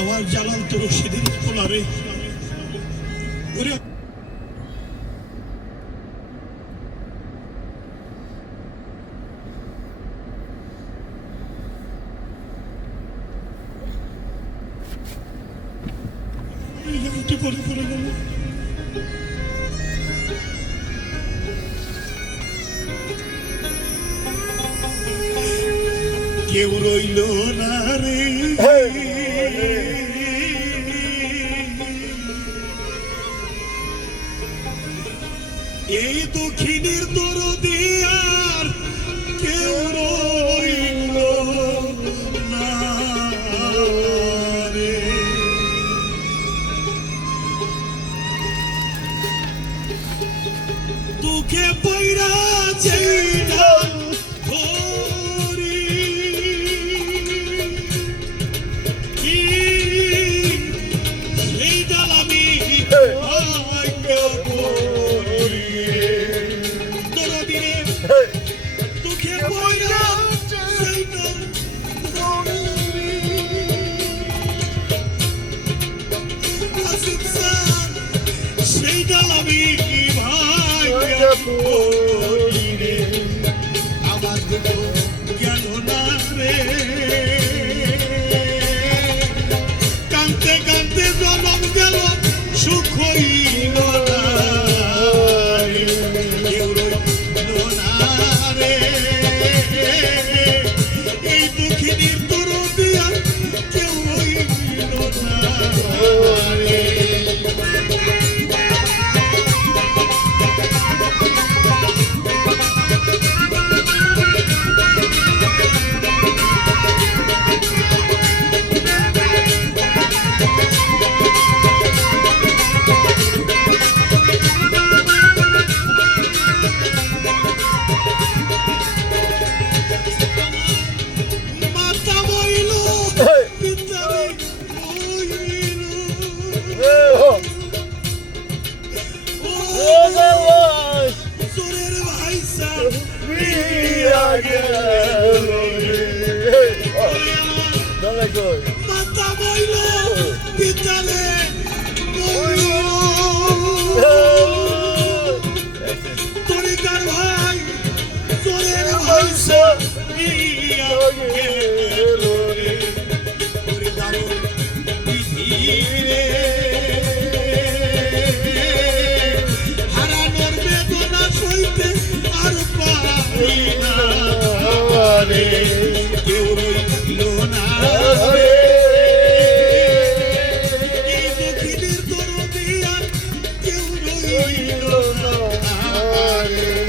আওয়াজ জ্বালান তো রশিদের পোলারে ওরে পরে পরে গেল কেউ রইল না রে এই দক্ষিণের দরদে আর কেউ রইল না রে দুঃখে পয়রা যেটা কানতে কানতে জনম গেল সুখ হইল না কেউ রইল না রে এই দুঃখিনীর দরদে আর কেউ রইল না রে মাতা বইল পিতারে তরিকার ভাই চোরের ভাই হারানোর বেদনা সইতে আর পারি না রে কেউ রইল না রে এই দক্ষিণের দরদে আর কেউ রইল না রে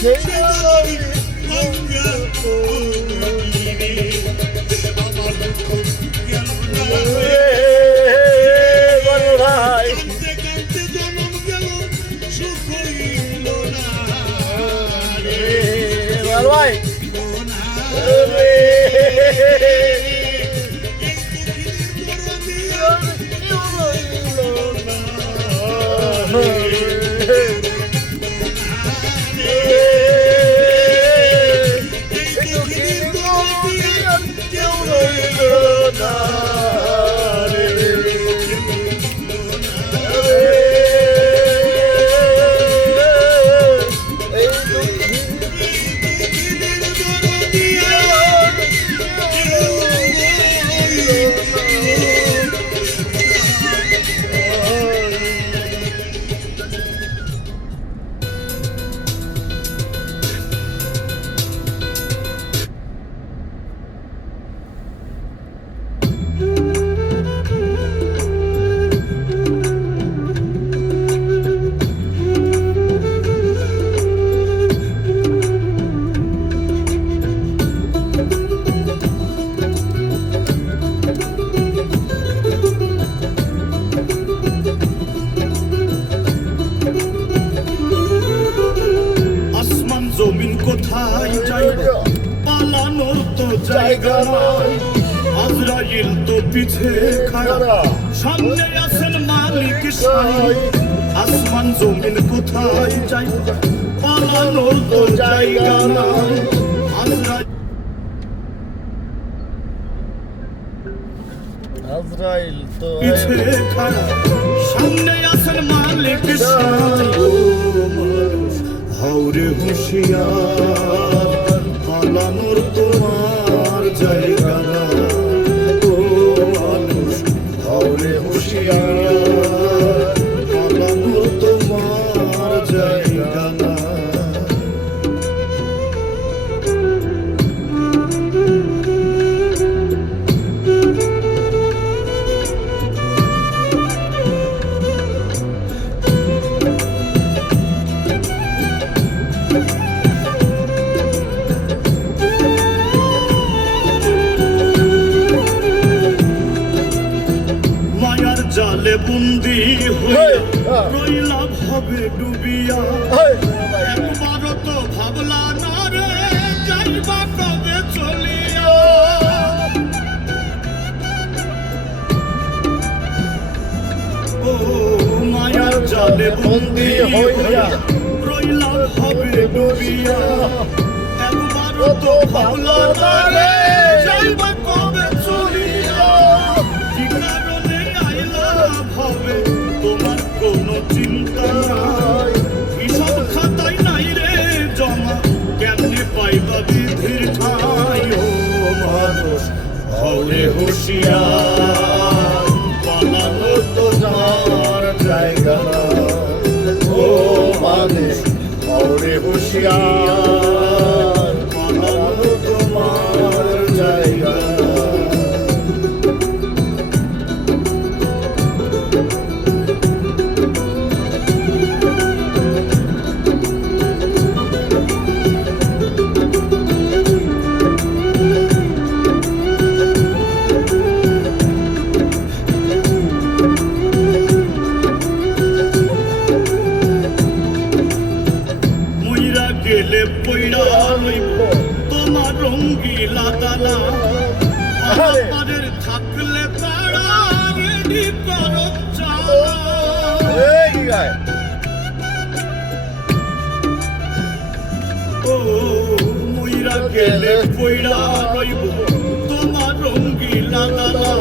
সেই সে জননী ভাঙ্গা রে আমার দুঃখ গেল না রে বড় ভাই কাঁদতে কাঁদতে জনম গেল সুখ হইল না রে বড় ভাই না রে এই দুঃখিনীর দরদিয়া এই দুঃখিনীর দরদিয়া কেউ রইল না দুঃখিনীর দরদিয়া কেউ রইল আসমান জমিন কোথায় যাইবা পালানোর তো জায়গা নাই আজরাইল তো পিছে খাড়া সামনে আছেন মালিক সাই আসমান জমিন কোথায় যাইবা পালানোর তো জায়গা নাই আজরাইল আজরাইল তো পিছে খাড়া সামনে আছেন মালিক সাই হাওরে হুঁশিয়ার পালানোর তোমার জায়গা না ও মানুষ হাওরে হুঁশিয়ার পালানোর তোমার জায়গা না মায়ার জালে বন্দি হইয়া রইলা ভাবে ডুবিয়া একবারও তো ভাবলা না রে যাইবা কবে চলিয়া ও মায়ার জালে বন্দি হইয়া রইলা ভাবে ডুবিয়া একবারও তো ভাবলা না রে যাইবা কবে চলিয়া কি কারণে আইলা ভাবে তোমার কোনো চিন্তা নাই হিসাব খাতায় নাই রে জমা কেমনে পাইবা বিধির ঠাই ও মানুষ হলে হুঁশিয়ার পালানো তোমার জায়গা না ও মানুষ হলে হুঁশিয়ার পালানো তোমার জায়গা না মইরা গেলে পইড়া রইব তোমার রঙ্গিলা দানা পারের থাকলে তারা রেডি করো এই গায় ও মইরা গেলে পইড়া রইব তোমার রঙ্গিলা দানা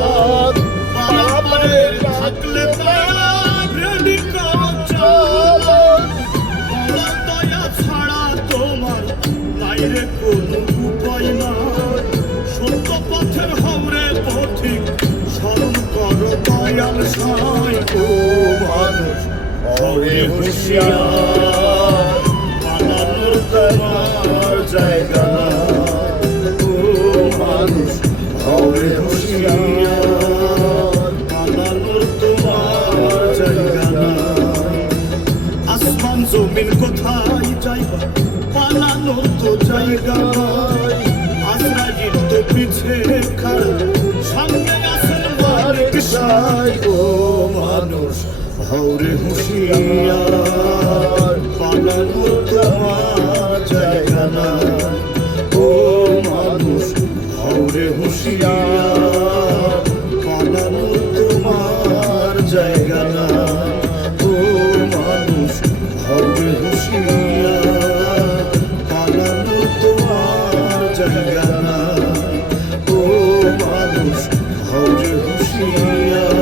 পারের থাকলে তারা রেডি করো দয়া ছাড়া তোমার বাইরে কোনো উপায় নাই সত্য পথের হওরে পথিক স্মরণ করো দয়াল সাই ও মানুষ হরে হুঁশিয়ার পালানোর তোমার জায়গা না ও মানুষ হরে হুঁশিয়ার পালানোর তোমার জায়গা না আসমান জমিন কোথায় যাইবা পালানোর তো জায়গা নাই, আজরাইল তো পিছে খাড়া, সামনে আছেন মালিক সাই। ও মানুষ হাওরে হুঁশিয়ার, পালানোর তোমার জায়গা নাই। ও মানুষ হাওরে হুঁশিয়ার, পালানোর তোমার জায়গা নাই। ও মানুষ হাওরে হুঁশিয়ার, পালানোর তোমার জায়গা নাই। ও মানুষ হাওরে হুঁশিয়ার,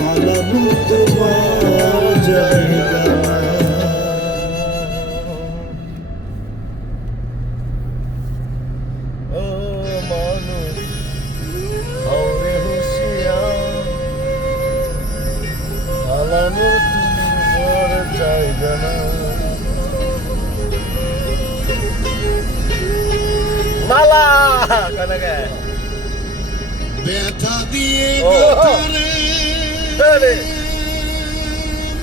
পালানোর তোমার জায়গা নাই। ও মানুষ হাওরে হুঁশিয়ার, পালানোর তোমার জায়গা নাই। মালা কানাকে ব্যথা দিয়ে ও, গাথারে রে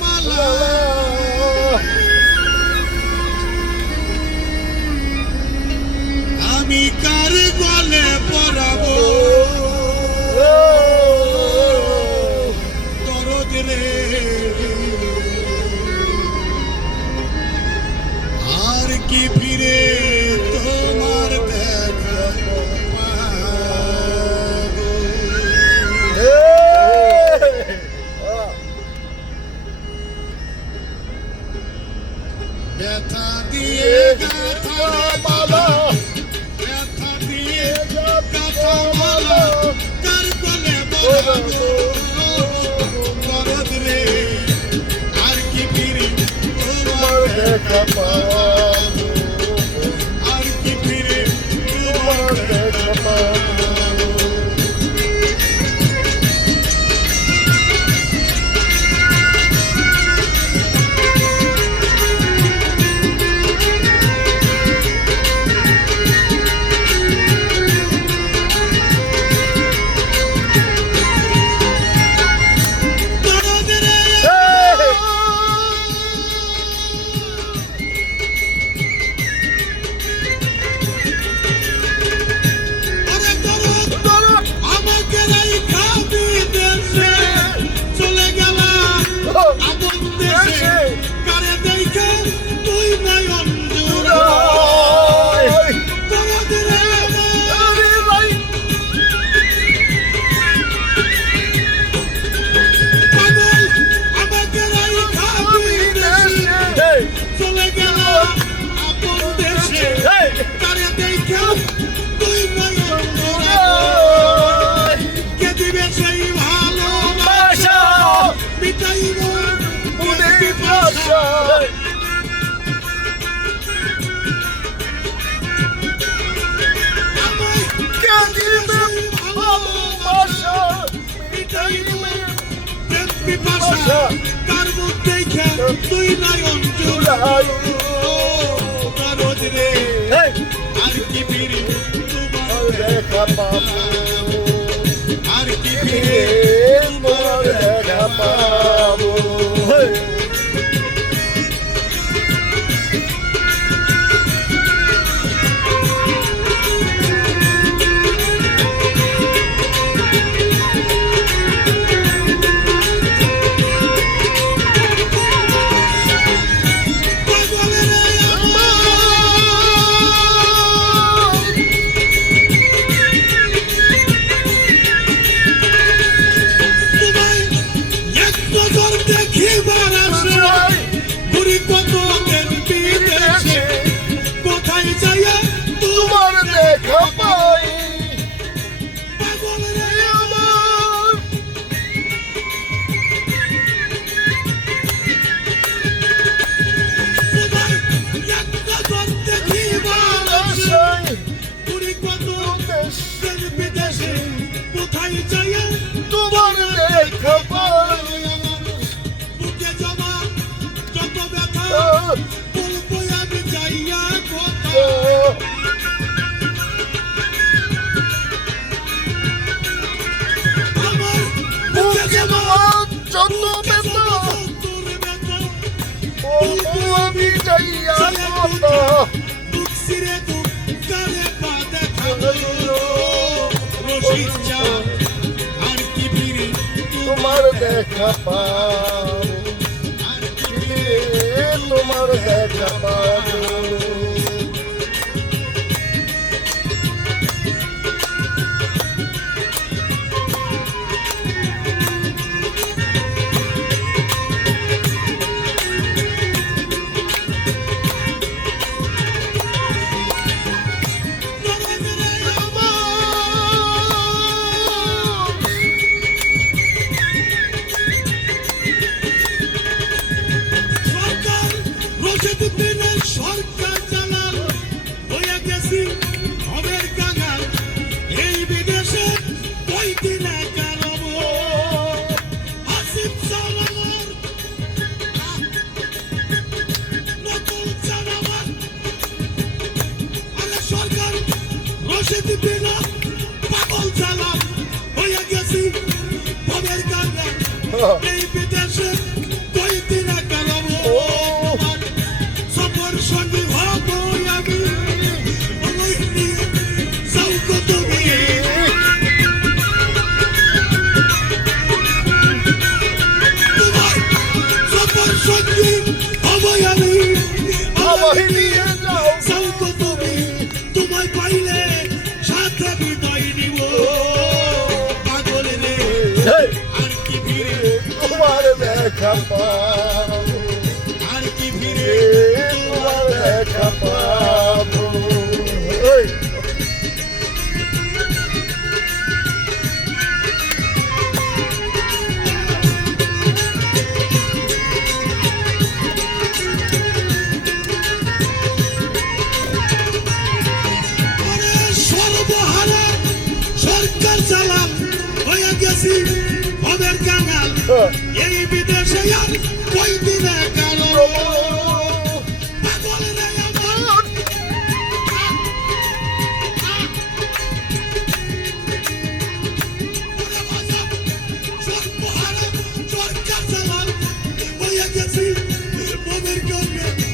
মালা, আমি কার গলে পরাবো দরদ রে। আর কি ফিরে তোমার দেখা পাবো? ব্যথা দিয়ে গাথা মালা, ব্যথা দিয়ে গাথা মালা, কার গলে পরাবো দরদ রে। আর কি ফিরে তোমার দেখা পাবো? আর কি ফিরে তোমার দেখা পাবো? দরদ রে, আরে দরদ, আমাকে রাইখা বিদেশে চলে গেলা আপন দেশে, কারে দেইখা তুই নয়ন জুড়াই। দরদ রে পাগল, আমাকে রাইখা বিদেশে চলে গেলা আপন দেশে, কারে দেইখা তুই নয়ন জুড়াই। কে দিবে সেই ভালোবাসা, মিটাইব মনের পিপাসা। আমায় কে দিবে ভালোবাসা, মিটাইব মনের পিপাসা। তার মুখ দেইখা তুই নয়ন জুড়াই। দরদ রে, আর কি ফিরে তোমার দেখা পাবো? আর কি ফিরে তোমার দেখা পাবো? পাগল রে তোমায় এক নজর দেখিবার আশায় ঘুরি কত দিন বিদেশে, কোথায় যাইয়া তোমার দেখা পাই? পাগল রে আমার, তোমায় এক নজর দেখিবার আশায় ঘুরি কত দিন বিদেশে, কোথায় যাইয়া তোমার দেখা পাই? বুকে জমা যত ব্যথা বলবো আমি যাইয়া কোথায়? আমার বুকে জমা যত ব্যথা তোর ব্যথা ও আমি যাইয়া কথা বুক সিরে বুক কারে পা দেখালো রশিদ চাঁদ আর কি ফিরে তোমার দেখা পাবো তোমার দেখা পাবো সরকার চালাল হয়ে গেছি হবের কাঙাল এই বিদেশে বইতে না কারব আসিফ সালামার নকল জানাবার আরে সরকার রশিদ বিনা পাগল চালাল হয়ে গেছি হবের কাঙাল এই বিদেশে বইতে না কারব সঙ্গে হব আমি যাও তুমি তোমার সফর সঙ্গে হব আমি নিয়ে যাও যাও তুমি তোমায় পাইলে সাথে বিদায় নিব পাগল রে আর কি ফিরে তোমার দেখা পাবো আর কি ফিরে তোমার দেখা পাবো সর্বহারা সরকার চালাল হয়ে গেছি হবের কাঙাল এই বিদেশে আর কই দিনে গেল পাগল রে আমার সর্বহারা সরকার চালাল হয়ে গেছি হবের কাঙাল